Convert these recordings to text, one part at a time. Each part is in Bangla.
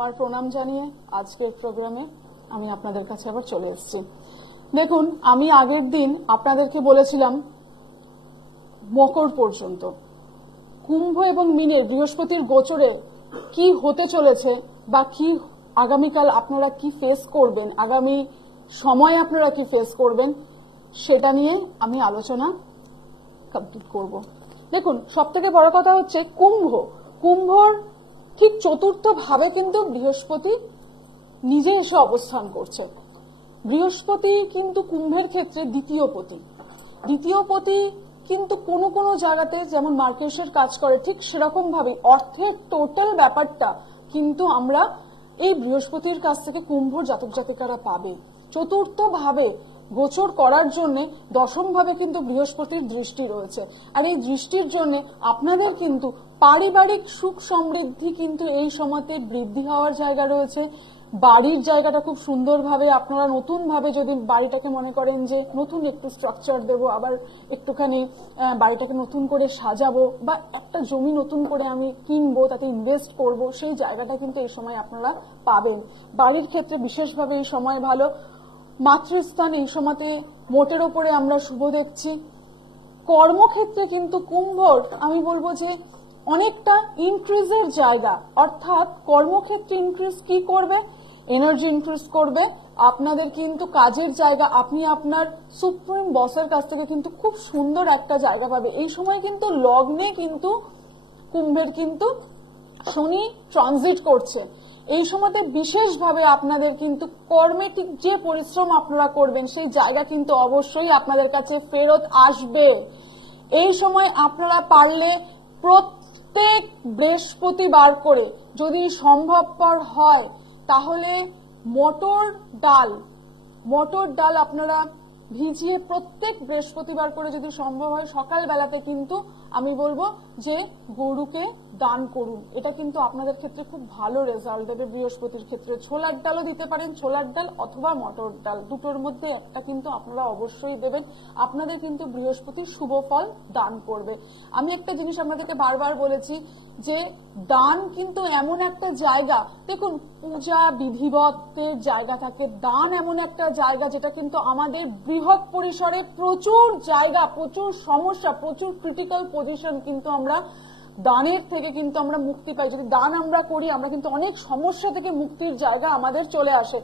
আমার প্রণাম জানিয়ে আজকের প্রোগ্রামে আমি আপনাদের কাছে আবার চলে এসেছি। দেখুন, আমি আগের দিন আপনাদেরকে বলেছিলাম মকর পর্যন্ত কুম্ভ এবং মীনের বৃহস্পতির গোচরে কি হতে চলেছে বা কি আগামীকাল আপনারা কি ফেস করবেন, আগামী সময় আপনারা কি ফেস করবেন, সেটা নিয়ে আমি আলোচনা কমপ্লিট করব। দেখুন, সবথেকে বড় কথা হচ্ছে কুম্ভর ঠিক চতুর্থ ভাবে কিন্তু বৃহস্পতি নিজে এসে অবস্থান করছে। বৃহস্পতি কিন্তু কুম্ভের ক্ষেত্রে দ্বিতীয় পতি কিন্তু কোনো কোনো জায়গাতে যেমন মার্কেশের কাজ করে ঠিক সেরকম ভাবে অর্থের টোটাল ব্যাপারটা কিন্তু আমরা এই বৃহস্পতির কাছ থেকে কুম্ভর জাতক জাতিকারা পাবে। চতুর্থ ভাবে গোচর করার জন্য দশম ভাবে কিন্তু বৃহস্পতির দৃষ্টি রয়েছে, আর এই দৃষ্টির জন্য আপনাদের কিন্তু পারিবারিক সুখ সমৃদ্ধি কিন্তু এই সময়তে বৃদ্ধি হওয়ার জায়গা রয়েছে। বাড়ির জায়গাটা খুব সুন্দরভাবে আপনারা নতুন ভাবে যদি বাড়িটাকে মনে করেন যে নতুন একটু স্ট্রাকচার দেবো, আবার একটুখানি বাড়িটাকে নতুন করে সাজাবো বা একটা জমি নতুন করে আমি কিনবো, তাতে ইনভেস্ট করব, সেই জায়গাটা কিন্তু এই সময় আপনারা পাবেন। বাড়ির ক্ষেত্রে বিশেষভাবে এই সময় ভালো। মাতৃস্থান এই সময়তে মোটের ওপরে আমরা শুভ দেখছি। কর্মক্ষেত্রে কিন্তু কুম্ভর আমি বলবো যে অনেকটা ইনক্রিজের জায়গা, অর্থাৎ কর্মক্ষেত্রে ইনক্রিজ কি করবে, এনার্জি ইনক্রিজ করবে। আপনাদের কিন্তু কাজের জায়গা আপনি আপনার সুপ্রিম বসের কাছ থেকে কিন্তু খুব সুন্দর একটা জায়গা পাবে। এই সময় কিন্তু লগ্নে কিন্তু কুম্ভের কিন্তু শনি ট্রানজিট করছে। এই সময়তে বিশেষভাবে আপনাদের কিন্তু কর্মে যে পরিশ্রম আপনারা করবেন সেই জায়গা কিন্তু অবশ্যই আপনাদের কাছে ফেরত আসবে। এই সময় আপনারা পারলে প্রত্যেক বৃহস্পতিবার করে যদি সম্ভবপর হয় তাহলে মটর ডাল আপনারা ভিজিয়ে প্রত্যেক বৃহস্পতিবার করে যদি সম্ভব হয় সকাল বেলাতে কিন্তু আমি বলবো যে গরুকে দান করুন। এটা কিন্তু আপনাদের ক্ষেত্রে খুব ভালো রেজাল্ট দেবে। বৃহস্পতির ক্ষেত্রে ছোলার ডালও দিতে পারেন, ছোলার ডাল অথবা মটর ডাল, দুটোর মধ্যে একটা কিন্তু আপনারা অবশ্যই দেবেন। আপনাদের কিন্তু বৃহস্পতি শুভ ফল দান করবে। আমি একটা জিনিস আপনাদেরকে বারবার বলেছি যে দান কিন্তু এমন একটা জায়গা, দেখুন পূজা বিধিবতের জায়গা থাকে, দান এমন একটা জায়গা যেটা কিন্তু আমাদের বৃহৎ পরিসরে প্রচুর জায়গা, প্রচুর সমস্যা, প্রচুর ক্রিটিক্যাল পজিশন কিন্তু আমরা দানের থেকে কিন্তু আমরা মুক্তি পাই। যদি দান আমরা করি আমরা কিন্তু অনেক সমস্যা থেকে মুক্তির জায়গা আমাদের চলে আসে।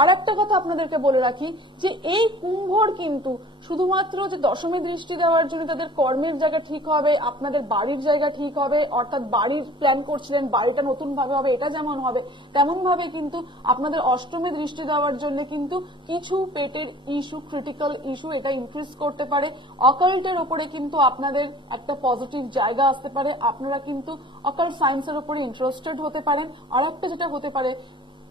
আর একটা কথা আপনাদেরকে বলে রাখি যে এই কুম্ভর কিন্তু শুধুমাত্র যে দশমী দৃষ্টি দেওয়ার জন্য তাদের কর্মের জায়গা ঠিক হবে, আপনাদের বাড়ির জায়গা ঠিক হবে, অর্থাৎ বাড়ির প্ল্যান করছিলেন বাড়িটা নতুন ভাবে হবে, এটা যেমন হবে তেমন ভাবে কিন্তু আপনাদের অষ্টমী দৃষ্টি দেওয়ার জন্য কিন্তু কিছু পেটের ইস্যু, ক্রিটিক্যাল ইস্যু এটা ইনক্রিজ করতে পারে। অকাল্টের ওপরে কিন্তু আপনাদের একটা পজিটিভ জায়গা আসতে পারে, আপনারা কিন্তু অকাল্ট সায়েন্সের উপরে ইন্টারেস্টেড হতে পারেন। আর একটা যেটা হতে পারে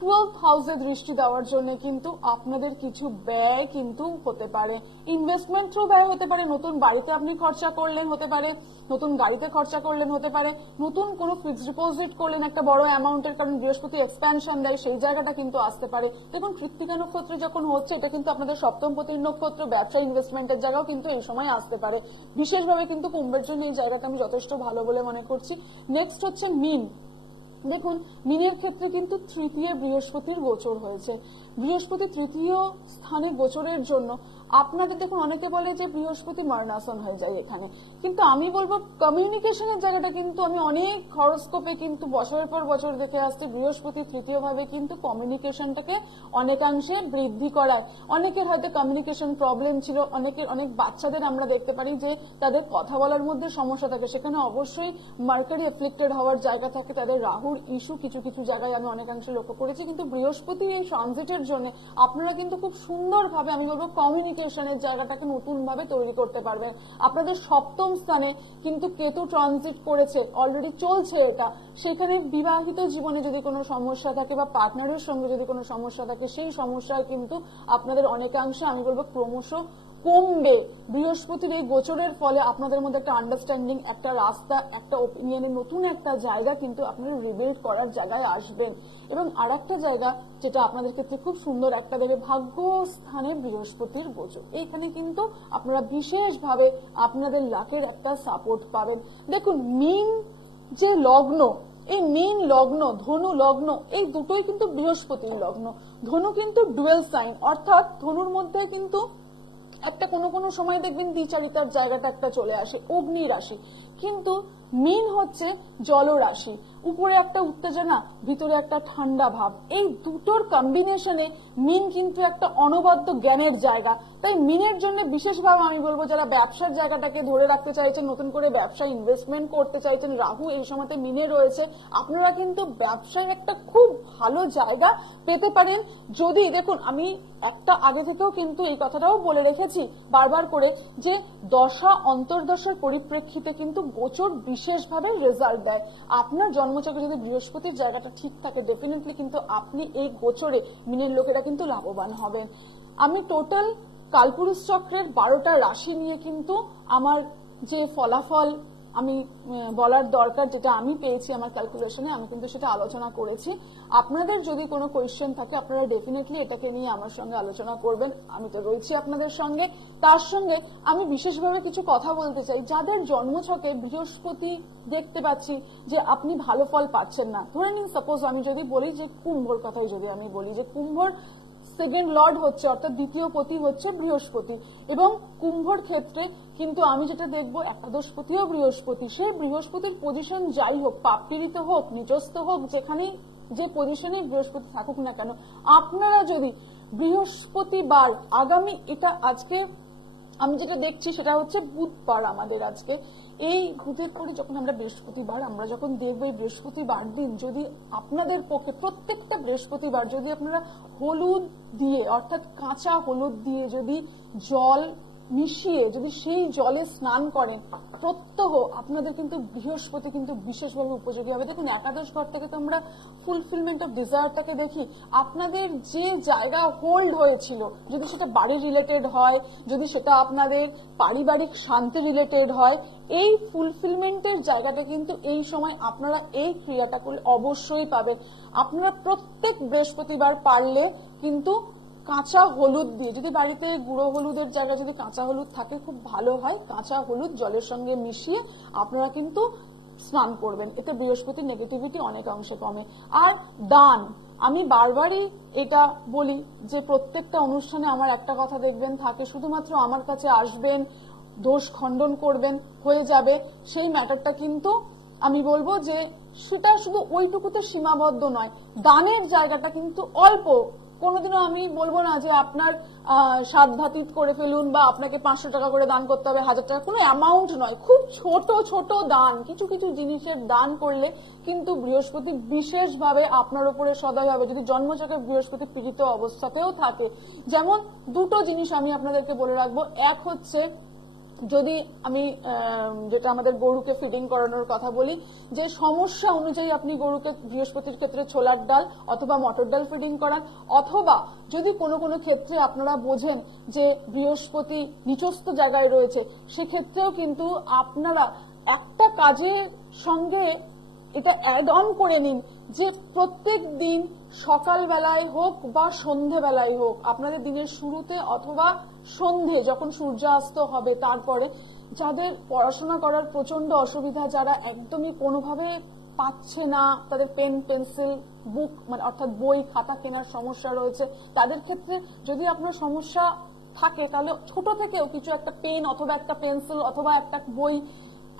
12th হাউসে দৃষ্টি দেওয়ার জন্য কিন্তু আপনাদের কিছু ব্যয় কিন্তু হতে পারে, ইনভেস্টমেন্ট থ্রু ব্যয় হতে পারে, নতুন বাড়িতে আপনি খরচা করলেন হতে পারে, নতুন গাড়িতে খরচা করলেন হতে পারে, নতুন কোনো ফিক্সড ডিপোজিট করলেন একটা বড় অ্যামাউন্টের, কারণ বৃহস্পতি এক্সপ্যানশন দেয়, সেই জায়গাটা কিন্তু আসতে পারে। দেখুন কৃত্তিকা নক্ষত্র যখন হচ্ছে এটা কিন্তু আপনাদের সপ্তম পতির নক্ষত্র, ব্যবসা ইনভেস্টমেন্টের জায়গাও কিন্তু এই সময় আসতে পারে। বিশেষভাবে কিন্তু কুম্ভের জন্য এই জায়গাটা আমি যথেষ্ট ভালো বলে মনে করছি। নেক্সট হচ্ছে মীন। দেখুন মীনের ক্ষেত্রে কিন্তু তৃতীয় বৃহস্পতির গোচর হয়েছে। বৃহস্পতি তৃতীয় স্থানে গোচরের জন্য আপনাদের দেখুন অনেকে বলে যে বৃহস্পতি মারণাসন হয়ে যায় এখানে, কিন্তু আমি বলবো কমিউনিকেশনের জায়গাটা কিন্তু আমি অনেক হরোস্কোপে কিন্তু বছরের পর বছর দেখে আসছি বৃহস্পতি তৃতীয় ভাবে কিন্তু কমিউনিকেশনটাকে অনেকাংশে বৃদ্ধি করায়। অনেকের হয়তো কমিউনিকেশন প্রবলেম ছিল, অনেক বাচ্চাদের আমরা দেখতে পারি যে তাদের কথা বলার মধ্যে সমস্যা থাকে, সেখানে অবশ্যই মার্কারি এফ্লিক্টেড হওয়ার জায়গা থাকে, তাদের রাহুর ইস্যু কিছু কিছু জায়গায় আমি অনেকাংশে লক্ষ্য করেছি। কিন্তু বৃহস্পতি এই ট্রানজিটের জন্য আপনারা কিন্তু খুব সুন্দরভাবে আমি বলবো কমিউনিকেশনের জায়গাটাকে নতুন ভাবে তৈরি করতে পারবেন। আপনাদের সপ্তম স্থানে কিন্তু কেতু ট্রানজিট করেছে, অলরেডি চলছে এটা, সেখানে বিবাহিত জীবনে যদি কোনো সমস্যা থাকে বা পার্টনারের সঙ্গে যদি কোনো সমস্যা থাকে সেই সমস্যায় কিন্তু আপনাদের অনেকাংশে আমি বলবো ক্রমশ কমবে। বৃহস্পতির এই গোচরের ফলে আপনাদের মধ্যে একটা আন্ডারস্ট্যান্ডিং, একটা রাস্তা, একটা ওপিনিয়নের নতুন একটা জায়গা কিন্তু আপনারা রিবিল্ড করার জায়গায় আসবেন। এবং আর একটা জায়গা যেটা আপনাদের ক্ষেত্রে খুব সুন্দর একটা দেবে, ভাগ্য স্থানে বৃহস্পতির গোচর, এইখানে কিন্তু আপনারা বিশেষভাবে আপনাদের লাকের একটা সাপোর্ট পাবেন। দেখুন মীন যে লগ্ন, এই মীন লগ্ন, ধনু লগ্ন, এই দুটোই কিন্তু বৃহস্পতির লগ্ন। ধনু কিন্তু ডুয়েল সাইন, অর্থাৎ ধনুর মধ্যে কিন্তু একটা কোনো কোনো সময় দেখবেন দ্বিচারিতার জায়গাটা একটা চলে আসে, অগ্নি রাশি। কিন্তু মীন হচ্ছে জল রাশি, উপরে একটা উত্তেজনা, ভিতরে একটা ঠান্ডা ভাব। এই দুটোর কম্বিনেশনে মীন কিন্তু একটা অনবদ্য জ্ঞানের জায়গা। তাই মীনের জন্য বিশেষভাবে আমি বলবো, যারা ব্যবসার জায়গাটাকে ধরে রাখতে চাইছেন, নতুন করে ব্যবসায় ইনভেস্টমেন্ট করতে চাইছেন, রাহু এই সময়তে মীনে রয়েছে, আপনারা কিন্তু ব্যবসায় একটা খুব ভালো জায়গা পেতে পারেন। যদি দেখুন, আমি একটা আগে থেকেও কিন্তু এই কথাটাও বলে রেখেছি বারবার করে, যে দশা অন্তর্দশার পরিপ্রেক্ষিতে কিন্তু গোচর বিশেষভাবে রেজাল্ট দেয়। আপনার জন্মচক্রে যদি বৃহস্পতির জায়গাটা ঠিক থাকে, ডেফিনেটলি কিন্তু আপনি এই গোচরে মীনের লোকেরা কিন্তু লাভবান হবেন। আমি টোটাল কালপুরুষ চক্রের 12টা রাশি নিয়ে কিন্তু আমার যে ফলাফল আমি বলার দরকার, যেটা আমি পেয়েছি আমার ক্যালকুলেশনে, আমি কিন্তু সেটা আলোচনা করেছি। আপনাদের যদি কোনো কোয়েশ্চেন থাকে, আপনারা ডেফিনেটলি এটাকে নিয়ে আমার সঙ্গে আলোচনা করবেন, আমি তো রয়েছি আপনাদের সঙ্গে। তার সঙ্গে আমি বিশেষভাবে কিছু কথা বলতে চাই, যাদের জন্মছকে বৃহস্পতি দেখতে পাচ্ছি যে আপনি ভালো ফল পাচ্ছেন না। ধরে নিন, সাপোজ আমি যদি বলি যে কুম্ভর কথাই যদি আমি বলি, যে কুম্ভর সেকেন্ড লর্ড হচ্ছে, অর্থাৎ দ্বিতীয় পতি হচ্ছে বৃহস্পতি, এবং কুম্ভর ক্ষেত্রে কিন্তু আমি যেটা দেখবো, একাদশপতিও বৃহস্পতি। সেই বৃহস্পতির পজিশন যাই হোক, পাপপীড়িত হোক, নিচস্থ হোক, যেখানেই যে পজিশনে বৃহস্পতি থাকুক না কেন, আপনারা যদি বৃহস্পতিবার আগামী, এটা আজকে আমি যেটা দেখছি সেটা হচ্ছে বুধবার আমাদের আজকে, এই বুধের পরে যখন আমরা বৃহস্পতিবার আমরা যখন দেখবো, এই বৃহস্পতিবার দিন যদি আপনাদের পক্ষে প্রত্যেকটা বৃহস্পতিবার যদি আপনারা হলুদ দিয়ে, অর্থাৎ কাঁচা হলুদ দিয়ে যদি জল মিশিয়ে যদি সেই জলে স্নান করেন, প্রত্যহ আপনাদের কিন্তু বৃহস্পতি কিন্তু বিশেষভাবে উপযোগী হবে। দেখুন, একাদশ ঘর থেকে তো আমরা ফুলফিলমেন্ট অফ ডিজায়ারটাকে দেখি। আপনাদের যে জায়গা হোল্ড হয়েছিল, যদি সেটা বাড়ি রিলেটেড হয়, যদি সেটা আপনাদের পারিবারিক শান্তি রিলেটেড হয়, এই ফুলফিলমেন্টের জায়গাটা কিন্তু এই সময় আপনারা এই ক্রিয়াটা করলে অবশ্যই পাবেন। আপনারা প্রত্যেক বৃহস্পতিবার পারলে কিন্তু কাঁচা হলুদ দিয়ে, যদি বাড়িতে গুঁড়ো হলুদের জায়গায় যদি কাঁচা হলুদ থাকে খুব ভালো হয়, কাঁচা হলুদ জলের সঙ্গে মিশিয়ে আপনারা কিন্তু স্নান করবেন, এতে বৃহস্পতির নেগেটিভিটি অনেক অংশে কমে। আর দান, আমি বারবারই এটা বলি যে প্রত্যেকটা অনুষ্ঠানে আমার একটা কথা দেখবেন থাকে, শুধুমাত্র আমার কাছে আসবেন, দোষ খণ্ডন করবেন, হয়ে যাবে, সেই ম্যাটারটা কিন্তু আমি বলবো যে সেটা শুধু ওইটুকুতে সীমাবদ্ধ নয়। দানের জায়গাটা কিন্তু অল্প, কোনোদিনও আমি বলবো না যে আপনার সাধ্যাতীত করে ফেলুন, বা আপনাকে 500 টাকা করে দান করতে হবে, 1000 টাকা, কোনো অ্যামাউন্ট নয়, খুব ছোট ছোট দান, কিছু কিছু জিনিসের দান করলে কিন্তু বৃহস্পতি বিশেষভাবে আপনার উপরে সদয় হবে। যদি জন্মচক্রে বৃহস্পতি পীড়িত অবস্থাতেও থাকে, যেমন দুটো জিনিস আমি আপনাদেরকে বলে রাখবো। এক হচ্ছে, যদি আমি যেটা আমাদের গরুকে ফিডিং করানোর কথা বলি, যে সমস্যা অনুযায়ী আপনি গরুকে বৃহস্পতির ক্ষেত্রে ছোলার ডাল অথবা মটর ডাল ফিডিং করান, অথবা যদি কোনো কোনো ক্ষেত্রে আপনারা বোঝেন যে বৃহস্পতি নিচস্থ জায়গায় রয়েছে, সেক্ষেত্রেও কিন্তু আপনারা একটা কাজের সঙ্গে এটা অ্যাড অন করে নিন, যে প্রত্যেক দিন সকালবেলায় হোক বা সন্ধেবেলায় হোক, আপনাদের দিনের শুরুতে অথবা সন্ধে যখন সূর্যাস্ত হবে তারপরে, যাদের পড়াশোনা করার প্রচন্ড অসুবিধা, যারা একদমই কোনোভাবে পাচ্ছে না, তাদের পেন পেন্সিল বুক মানে অর্থাৎ বই খাতা কেনার সমস্যা রয়েছে, তাদের ক্ষেত্রে যদি আপনার সমস্যা থাকে, তাহলে ছোট থেকেও কিছু একটা পেন অথবা একটা পেন্সিল অথবা একটা বই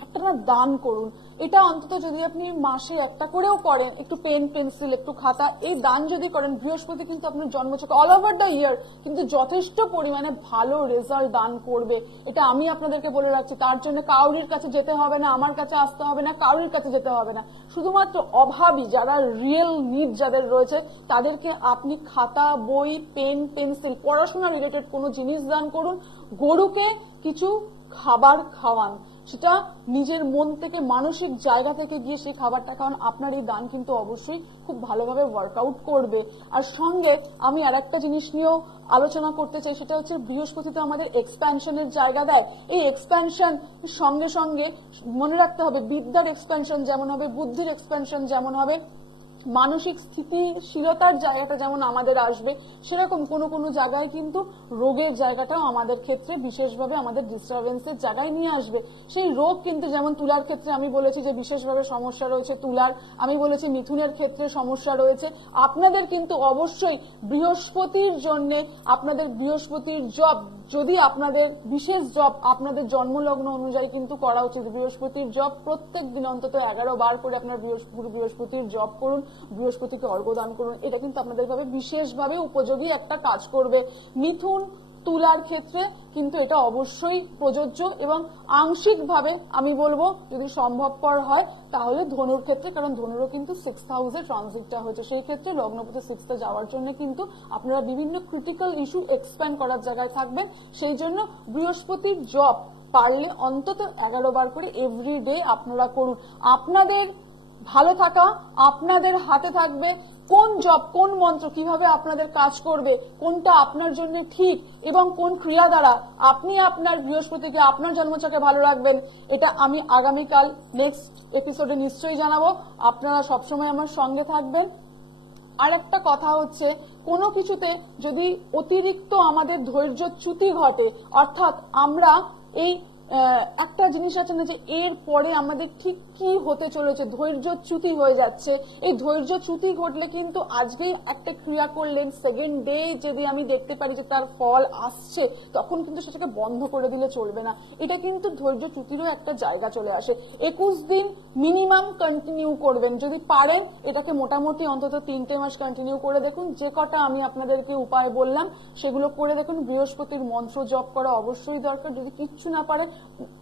একটা না দান করুন। এটা অন্তত যদি আপনি মাসে একটা করেও করেন, একটু পেন পেন্সিল একটু খাতা, এই দান যদি করেন, বৃহস্পতি কিন্তু আপনার জন্মছকে অল ওভার দ্য ইয়ার কিন্তু যথেষ্ট পরিমাণে ভালো রেজাল্ট দান করবে। এটা আমি আপনাদেরকে বলে রাখছি। তার জন্য কাউরির কাছে যেতে হবে না, আমার কাছে আসতে হবে না, কাউরির কাছে যেতে হবে না। শুধুমাত্র অভাবী যারা রিয়েল নিড যাদের রয়েছে, তাদেরকে আপনি খাতা বই পেন পেন্সিল পড়াশোনা রিলেটেড কোনো জিনিস দান করুন। গরুকে কিছু খাবার খাওয়ান, সেটা নিজের মন থেকে মানসিক জায়গা থেকে গিয়ে সেই খাবারটা খাওয়ান। আপনার এই দান কিন্তু অবশ্যই খুব ভালোভাবে ওয়ার্কআউট করবে। আর সঙ্গে আমি আর একটা জিনিস নিয়েও আলোচনা করতে চাই, সেটা হচ্ছে বৃহস্পতি তো আমাদের এক্সপ্যানশনের জায়গা দেয়। এই এক্সপ্যানশন সঙ্গে সঙ্গে মনে রাখতে হবে, বিদ্যার এক্সপ্যানশন যেমন হবে, বুদ্ধির এক্সপ্যানশন যেমন হবে, মানসিক স্থিতিশীলতার জায়গাটা যেমন আমাদের আসবে, সেরকম কোনো কোনো জায়গায় কিন্তু রোগের জায়গাটাও আমাদের ক্ষেত্রে বিশেষভাবে আমাদের ডিস্টারবেন্সের জায়গায় নিয়ে আসবে। সেই রোগ কিন্তু যেমন তুলার ক্ষেত্রে আমি বলেছি যে বিশেষভাবে সমস্যা রয়েছে তুলার, আমি বলেছি মিথুনের ক্ষেত্রে সমস্যা রয়েছে। আপনাদের কিন্তু অবশ্যই বৃহস্পতির জন্য, আপনাদের বৃহস্পতির জব, যদি আপনাদের বিশেষ জব আপনাদের জন্মলগ্ন অনুযায়ী কিন্তু করা উচিত। বৃহস্পতির জব প্রত্যেক দিন অন্তত 11 বার করে আপনার বৃহস্পতির জব করুন, বৃহস্পতিকে অর্ঘ্য দান করুন। এটা কিন্তু আপনাদের ভাবে বিশেষভাবে উপযোগী একটা কাজ করবে। মিথুন তুলার ক্ষেত্রে কিন্তু এটা অবশ্যই প্রযোজ্য, এবং আংশিকভাবে আমি বলবো যদি সম্ভবপর হয় তাহলে ধনুর ক্ষেত্রে, কারণ ধনুরও কিন্তু 6th হাউসে ট্রানজিটটা হয়েছে, সেই ক্ষেত্রে লগ্নপতি 6th যাওয়ার জন্য কিন্তু আপনারা বিভিন্ন ক্রিটিক্যাল ইস্যু এক্সপ্যান্ড করার জায়গায় থাকবেন। সেই জন্য বৃহস্পতির জব পারলে অন্তত 11 বার করে এভরিডে আপনারা করুন। আপনাদের ভালো থাকা আপনাদের হাতে থাকবে। কোন জব, কোন মন্ত্র কিভাবে আপনাদের কাজ করবে, কোনটা আপনার জন্য ঠিক, এবং কোন ক্রিয়া দ্বারা আপনি আপনার বৃহস্পতিকে, আপনার জন্মছকে ভালো রাখবেন, এটা আমি আগামীকাল নেক্সট এপিসোডে নিশ্চয়ই জানাবো। আপনারা সবসময় আমার সঙ্গে থাকবেন। আর একটা কথা হচ্ছে, কোনো কিছুতে যদি অতিরিক্ত আমাদের ধৈর্যচ্যুতি ঘটে, অর্থাৎ আমরা এই একটা জিনিস আছে না যে এর পরে আমাদের ঠিক কি হতে চলেছে, ধৈর্যচ্যুতি হয়ে যাচ্ছে। এই ধৈর্যচ্যুতি ঘটলে কিন্তু আজকেই একটা ক্রিয়া করলেন, সেকেন্ড ডে যদি আমি দেখতে পারি যে তার ফল আসছে, তখন কিন্তু সেটাকে বন্ধ করে দিলে চলবে না। এটা কিন্তু ধৈর্যচ্যুতিরও একটা জায়গা চলে আসে। 21 দিন মিনিমাম কন্টিনিউ করবেন, যদি পারেন এটাকে মোটামুটি অন্তত 3টে মাস কন্টিনিউ করে দেখুন। যে কটা আমি আপনাদেরকে উপায় বললাম সেগুলো করে দেখুন। বৃহস্পতির মন্ত্র জপ করা অবশ্যই দরকার। যদি কিচ্ছু না পারে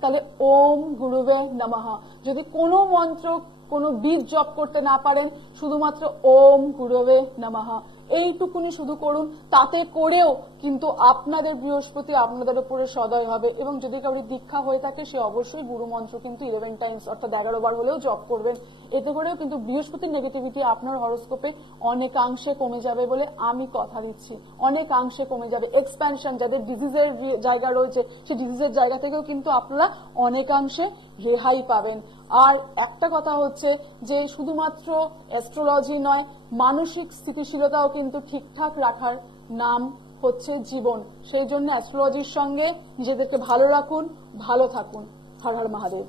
তাহলে ওম গুরুবে নমঃ। যদি কোনো মন্ত্র, কোনো বীজ জপ করতে না পারেন, শুধুমাত্র ওম গুরুবে নমঃ এইটুকুনি শুধু করুন। তাতে করেও কিন্তু আপনাদের বৃহস্পতি আপনাদের উপরে সদয় হবে। এবং যদি কাউরি দীক্ষা হয়ে থাকে সে অবশ্যই গুরু মন্ত্র কিন্তু 11 টাইমস অর্থাৎ 11 বার হলেও জপ করবেন। এতে করেও কিন্তু বৃহস্পতির নেগেটিভিটি আপনার হরোস্কোপে অনেকাংশে কমে যাবে বলে আমি কথা দিচ্ছি। অনেকাংশে কমে যাবে। এক্সপ্যানশন, যাদের ডিজিজের জায়গা রয়েছে সেই ডিজিজের জায়গা থেকেও কিন্তু আপনারা অনেকাংশে রেহাই পাবেন। আর একটা কথা হচ্ছে যে শুধুমাত্র অ্যাস্ট্রোলজি নয়, মানসিক স্থিতিশীলতাও কিন্তু ঠিকঠাক রাখার নাম হচ্ছে জীবন। সেই জন্য অ্যাস্ট্রোলজির সঙ্গে নিজেদেরকে ভালো রাখুন, ভালো থাকুন। হর হর মহাদেব।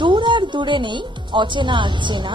দূর আর দূরে নেই অচেনা আর চেনা,